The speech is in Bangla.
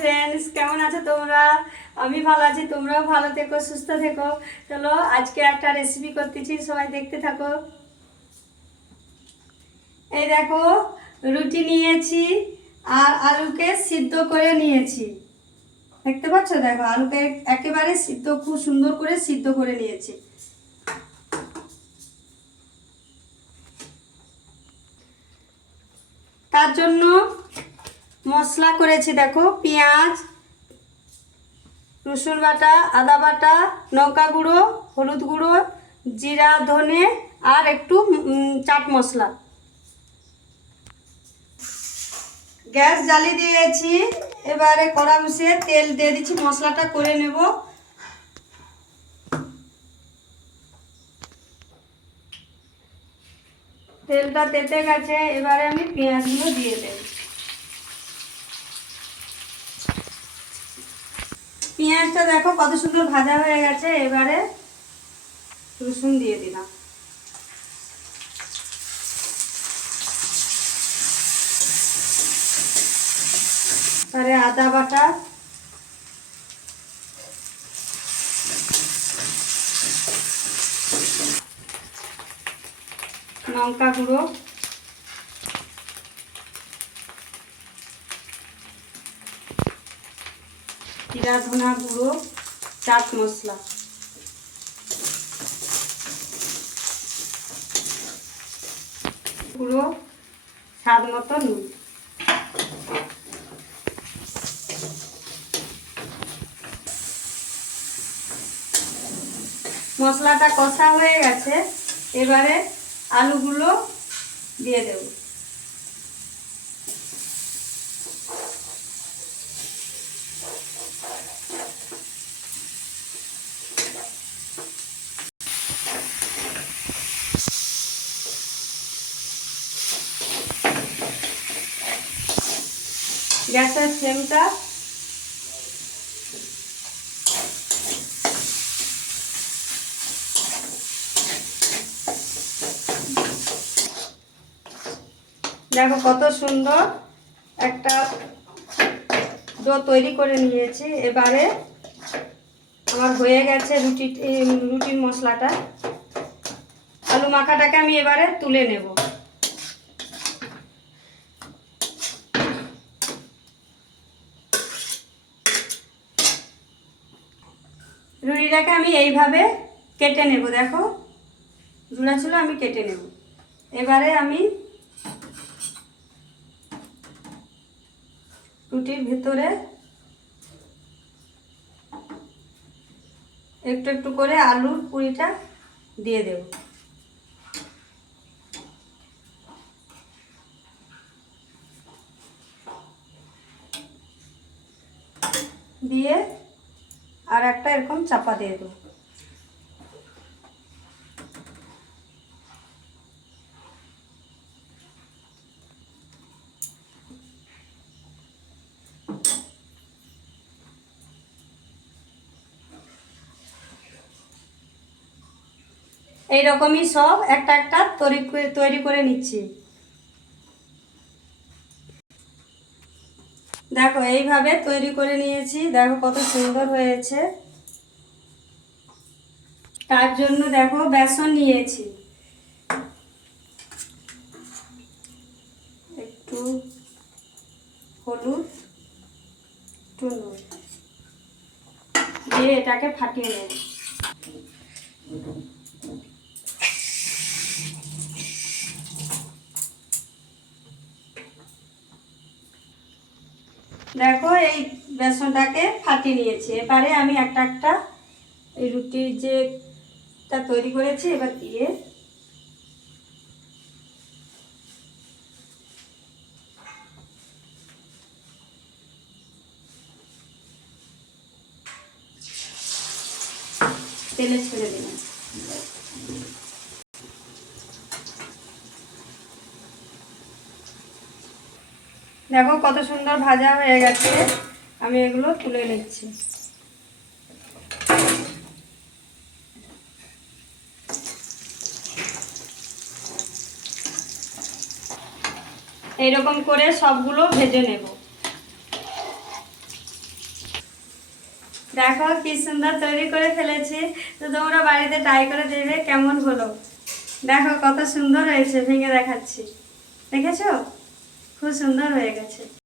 ফ্রেন্ডস কেমন আছো তোমরা? আমি ভালো আছি, তোমরাও ভালো থেকো, সুস্থ থেকো। চলো, আজকে একটা রেসিপি করতেছি, সবাই দেখতে থাকো। এই দেখো, রুটি নিয়েছি আর আলুকে সিদ্ধ করে নিয়েছি। দেখতে পাচ্ছ? দেখো, আলুকে একেবারে সিদ্ধ, খুব সুন্দর করে সিদ্ধ করে নিয়েছি তার জন্য মশলা করেছি, দেখো, পেঁয়াজ, রসুন বাটা, আদা বাটা, লঙ্কা গুঁড়ো, হলুদ গুঁড়ো, জিরা, ধনে আর একটু চাট মশলা। গ্যাস জ্বালিয়ে দিয়েছি। এবারে কড়া বসিয়ে তেল দিয়ে দিচ্ছি, মশলাটা করে নেব। তেলটা তেতে গেছে, এবারে আমি পেঁয়াজগুলো দিয়ে দেব। পেঁয়াজটা দেখো কত সুন্দর ভাজা হয়ে গেছে, এবারে রসুন দিয়ে দিলাম। তারে আদা বাটা। লঙ্কা গুঁড়ো। জিরা, ধনা গুঁড়ো, চাট মশলা। গুঁড়ো, স্বাদ মতো নুন। মশলাটা কষা হয়ে গেছে। এবারে আলুগুলো দিয়ে দেব। গ্যাসের ফ্লেমটা দেখো কত সুন্দর একটা ডো তৈরি করে নিয়েছি। এবারে আমার হয়ে গেছে রুটি রুটির মশলাটা। আলু মাখাটাকে আমি এবারে তুলে নেব। রুটিটাকে আমি এইভাবে কেটে নেব, দেখো। ছিল আমি কেটে নেব। এবারে আমি রুটির ভেতরে একটু একটু করে আলুর পুরিটা দিয়ে দেব। দিয়ে আর একটা এরকম চাপা দিয়ে দেবো। এইরকমই সব একটা একটা তৈরি তৈরি করে নিচ্ছি। দেখো, এইভাবে তৈরি করে নিয়েছি। দেখো কত সুন্দর হয়েছে। তার জন্য দেখো বেসন নিয়েছি। একটু হলুদ, একটু নুন দিয়ে এটাকে ফাটিয়ে নেব। দেখো, এই বেসনটাকে ফাটিয়ে নিয়েছি। এবারে আমি একটা একটা এই রুটির টা তৈরি করেছি, এবার দিয়ে তেলে ছেড়ে দিলাম। দেখো কত সুন্দর ভাজা হয়ে গেছে। আমি এগুলো তুলে নিচ্ছি। এইরকম করে সবগুলো ভেজে নেব। দেখো কি সুন্দর তৈরি করে ফেলেছি। তো তোমরা বাড়িতে ট্রাই করে দেবে কেমন হলো। দেখো কত সুন্দর হয়েছে, ভেঙে দেখাচ্ছি। দেখেছ? খুব সুন্দর হয়ে গেছে।